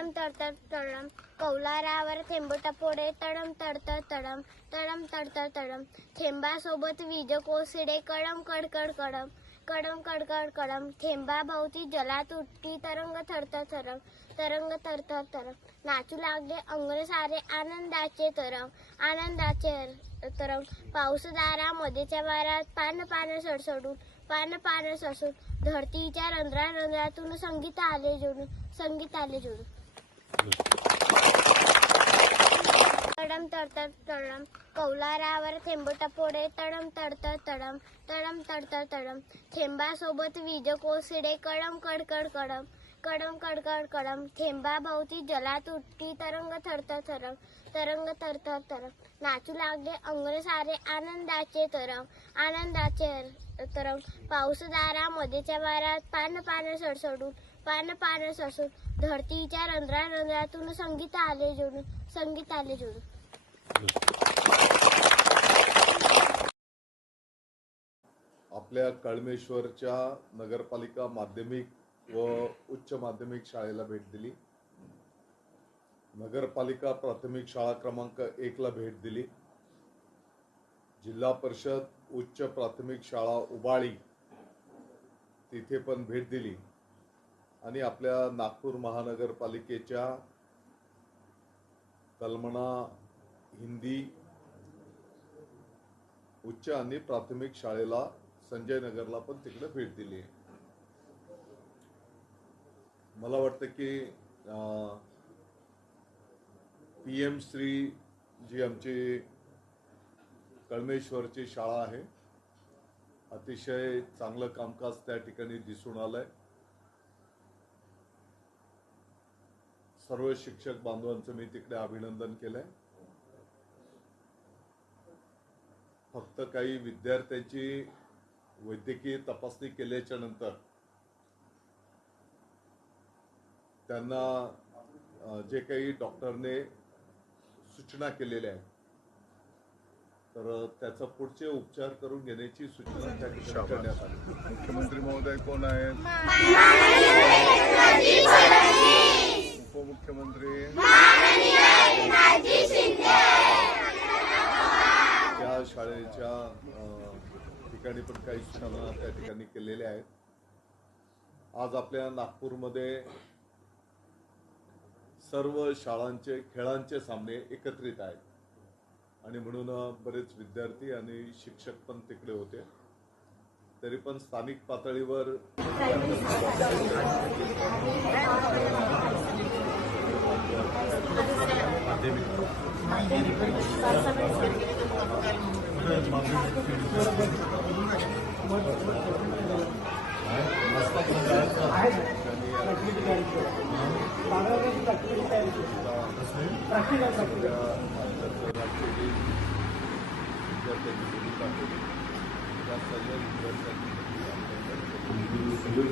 तडम तडतड तडम. कौलारावर थेंब टपोडे तडम तडतड तडम. तडम तडतड तडम. थेंबासोबत वीज कोसडे कडम कडकड कडम कडम कडकड कडम थेंबा भोवती जलात उठती तरंग थरथर तरंग तरंग थरथर तरंग नाचू लागले अंगण सारे आनंदाचे तरंग आनंदाचे तरंग पाऊसदारा मध्येच्या वारात पान पान सडसडून. पान पान सडसडून धरतीच्या रंध्रा रंध्रातून संगीत आले जोडून संगीत आले जोडून तडम तडतड तडम. कौलारावर थेंब टपोडे तडम तडत तडम. तडम तडत तडम. थेंबासोबत वीज कोसडे कडम कडकड कडम. कडम कडकड कडम. थेंबा भोवती जलात उठती तरंग थरथर थरम तरंग थरथर तरंग नाचू लागले अंगण सारे आनंदाचे तरम आनंदाचे तरंग. पाऊसदारा मध्येच्या वारात पान पान सडसडून. पान पानस असून धरतीच्या रंध्रा रंध्रातून संगीत आले जोडून संगीत आले जोडून. आपल्या कळमेश्वरच्या नगरपालिका माध्यमिक व उच्च माध्यमिक शाळेला भेट दिली. नगरपालिका प्राथमिक शाळा क्रमांक एकला भेट दिली. जिल्हा परिषद उच्च प्राथमिक शाळा उबाळी तिथे पण भेट दिली. आणि आपल्या नागपूर महानगरपालिकेच्या कलमणा हिंदी उच्च आणि प्राथमिक शाळेला संजय नगरला पण तिकडे भेट दिली आहे. मला वाटतं की पी एम श्री जी आमची कळमेश्वरची शाळा आहे. अतिशय चांगलं कामकाज त्या ठिकाणी दिसून आलंय. सर्व शिक्षक बांधवांचं मी तिकडे अभिनंदन केलंय. फक्त काही विद्यार्थ्यांची वैद्यकीय तपासणी केल्याच्यानंतर त्यांना जे काही डॉक्टरने सूचना केलेल्या आहेत तर त्याचा पुढचे उपचार करून घेण्याची सूचना त्या ठिकाणी करण्यात आली. मुख्यमंत्री महोदय कोण आहेत उपमुख्यमंत्री त्या शाळेच्या ठिकाणी पण काही सूचना त्या ठिकाणी केलेल्या आहेत. आज आपल्या नागपूरमध्ये सर्व शाळांचे खेळांचे सामने एकत्रित आहेत. आणि म्हणून बरेच विद्यार्थी आणि शिक्षक पण तिकडे होते. तरी पण स्थानिक पातळीवर माध्यमिक. Продолжение следует...